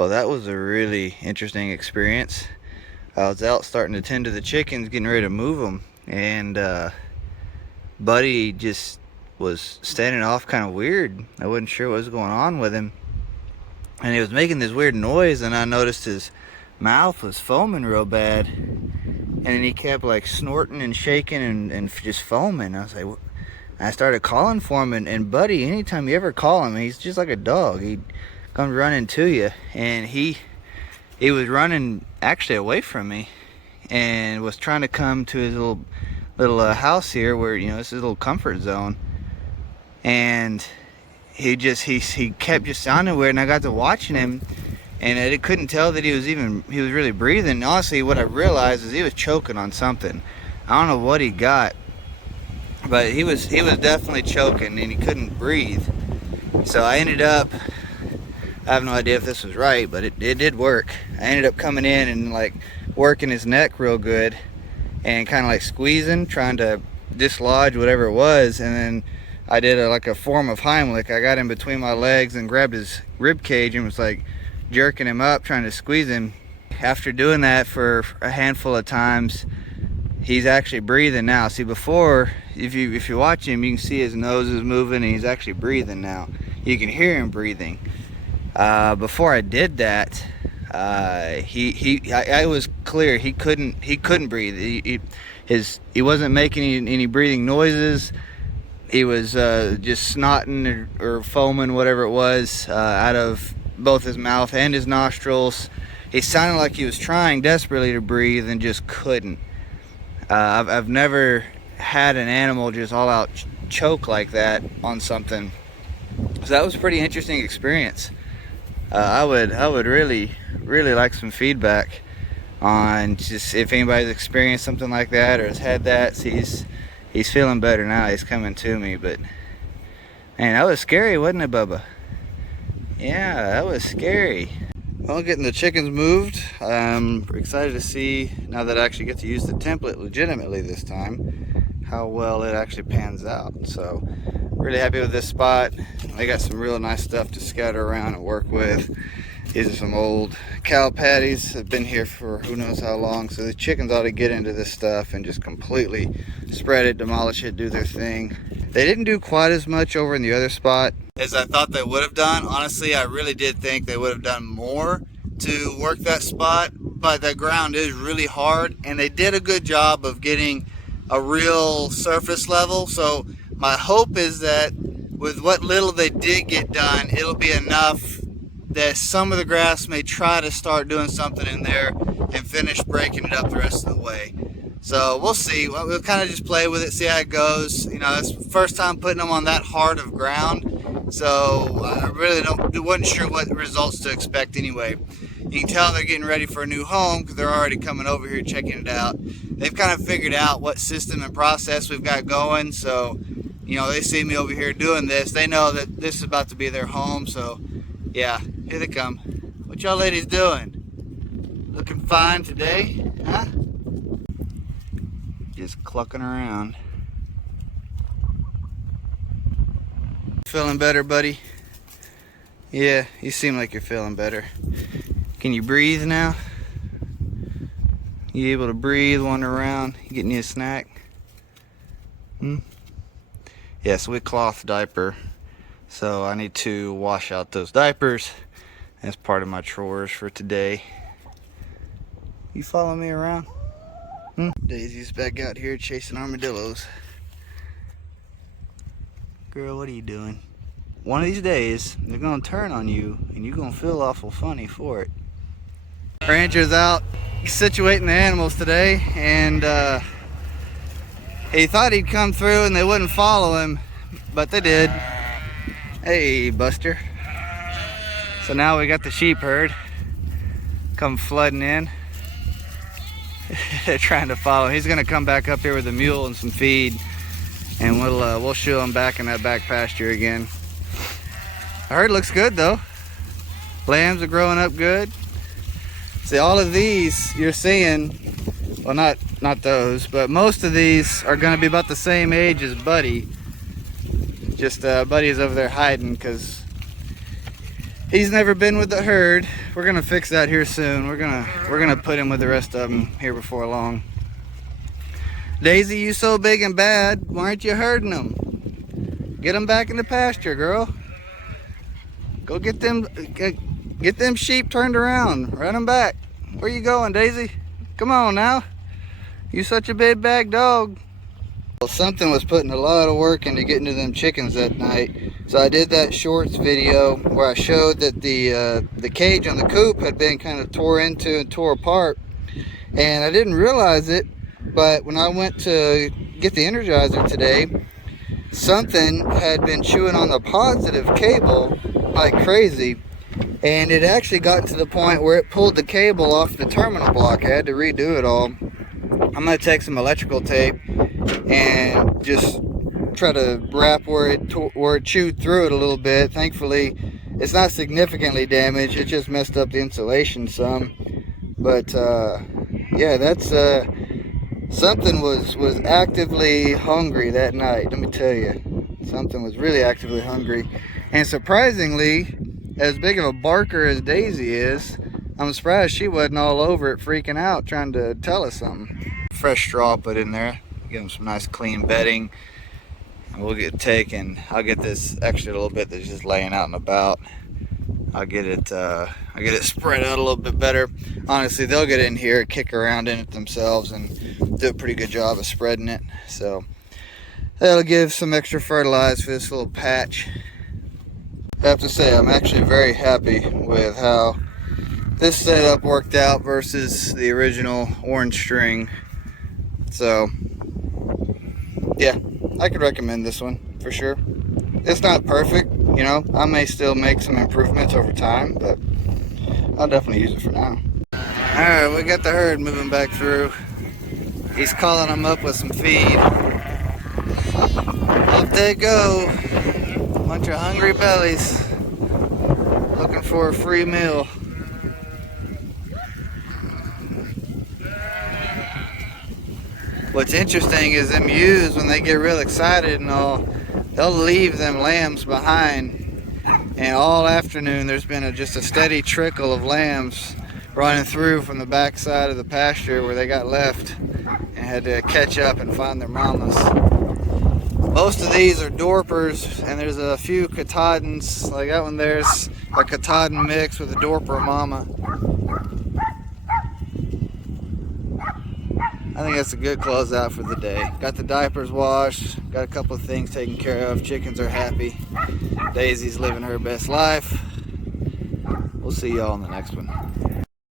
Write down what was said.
Well, that was a really interesting experience. I was out starting to tend to the chickens, getting ready to move them, and Buddy just was standing off kind of weird. I wasn't sure what was going on with him, and he was making this weird noise, and I noticed his mouth was foaming real bad, and then he kept like snorting and shaking and just foaming. I was like, I started calling for him, and Buddy, anytime you ever call him, he's just like a dog. He comes running to you, and he was running actually away from me and was trying to come to his little house here where, you know, this is his little comfort zone, and he kept just sounding weird, and I got to watching him, and I couldn't tell that he was really breathing. Honestly, what I realized is he was choking on something. I don't know what he got, but he was definitely choking, and he couldn't breathe. So I ended up, I have no idea if this was right, but it did work. I ended up coming in and like working his neck real good and kind of like squeezing, trying to dislodge whatever it was, and then I did like a form of Heimlich. I got in between my legs and grabbed his rib cage and was like jerking him up, trying to squeeze him. After doing that for a handful of times, he's actually breathing now. See, before, if you watch him, you can see his nose is moving and he's actually breathing now. You can hear him breathing. Before I did that, I was clear. He couldn't breathe. He wasn't making any breathing noises. He was just snotting or foaming, whatever it was, out of both his mouth and his nostrils. He sounded like he was trying desperately to breathe and just couldn't. I've never had an animal just all out choke like that on something. So that was a pretty interesting experience. I would really like some feedback on just if anybody's experienced something like that or has had that. So he's feeling better now. He's coming to me, but man, that was scary, wasn't it, Bubba? Yeah, that was scary. Well, getting the chickens moved, I'm excited to see, now that I actually get to use the template legitimately this time, how well it actually pans out. So really happy with this spot. They got some real nice stuff to scatter around and work with. These are some old cow patties that have been here for who knows how long. So the chickens ought to get into this stuff and just completely spread it, demolish it, do their thing. They didn't do quite as much over in the other spot as I thought they would have done. Honestly, I really did think they would have done more to work that spot, but that ground is really hard, and they did a good job of getting a real surface level. So my hope is that with what little they did get done, it'll be enough that some of the grass may try to start doing something in there and finish breaking it up the rest of the way. So we'll see. We'll kind of just play with it, see how it goes. You know, it's the first time putting them on that hard of ground, so I really wasn't sure what results to expect anyway. You can tell they're getting ready for a new home because they're already coming over here checking it out. They've kind of figured out what system and process we've got going, so you know, they see me over here doing this. They know that this is about to be their home, so yeah, here they come. What y'all ladies doing? Looking fine today, huh? Just clucking around. Feeling better, buddy? Yeah, you seem like you're feeling better. Can you breathe now? You able to breathe, wander around? You getting you a snack? Yeah, so we cloth diaper, so I need to wash out those diapers. That's part of my chores for today. You follow me around? Daisy's back out here chasing armadillos. Girl, what are you doing? One of these days, they're gonna turn on you, and you're gonna feel awful funny for it. Rancher's out situating the animals today, and he thought he'd come through and they wouldn't follow him, but they did. Hey, Buster. So now we got the sheep herd come flooding in. They're trying to follow. He's gonna come back up here with a mule and some feed, and we'll shoo him back in that back pasture again. The herd looks good though. Lambs are growing up good. See, all of these you're seeing, well, not those, but most of these are going to be about the same age as Buddy. Just Buddy's over there hiding because He's never been with the herd. We're gonna fix that here soon. We're gonna put him with the rest of them here before long. Daisy, you so big and bad. Why aren't you herding them? Get them back in the pasture, girl. Go get them sheep turned around. Run them back. Where you going, Daisy? Come on now. You such a big bag dog. Well, something was putting a lot of work into getting to them chickens that night. So I did that shorts video where I showed that the cage on the coop had been kind of tore into and tore apart. And I didn't realize it, but when I went to get the Energizer today, something had been chewing on the positive cable like crazy. And it actually got to the point where it pulled the cable off the terminal block. I had to redo it all. I'm going to take some electrical tape and just try to wrap where it chewed through it a little bit. Thankfully, it's not significantly damaged. It just messed up the insulation some. But yeah, that's something was actively hungry that night. Let me tell you, something was really actively hungry. And surprisingly, as big of a barker as Daisy is, I'm surprised she wasn't all over it freaking out trying to tell us something. Fresh straw put in there. Give them some nice clean bedding. And we'll get taken. I'll get this extra little bit that's just laying out and about. I'll get it spread out a little bit better. Honestly, they'll get in here, kick around in it themselves, and do a pretty good job of spreading it. So that'll give some extra fertilizer for this little patch. I have to say, I'm actually very happy with how this setup worked out versus the original orange string. So yeah, I could recommend this one for sure. It's not perfect, you know, I may still make some improvements over time, but I'll definitely use it for now. Alright, we got the herd moving back through. He's calling them up with some feed. Up they go. Bunch of hungry bellies looking for a free meal. What's interesting is them ewes, when they get real excited and all, they'll leave them lambs behind. And all afternoon there's been just a steady trickle of lambs running through from the back side of the pasture where they got left and had to catch up and find their mamas. Most of these are Dorpers, and there's a few Katahdins. Like that one there's a Katahdin mix with a Dorper mama. I think that's a good closeout for the day. Got the diapers washed, got a couple of things taken care of. Chickens are happy. Daisy's living her best life. We'll see y'all in the next one.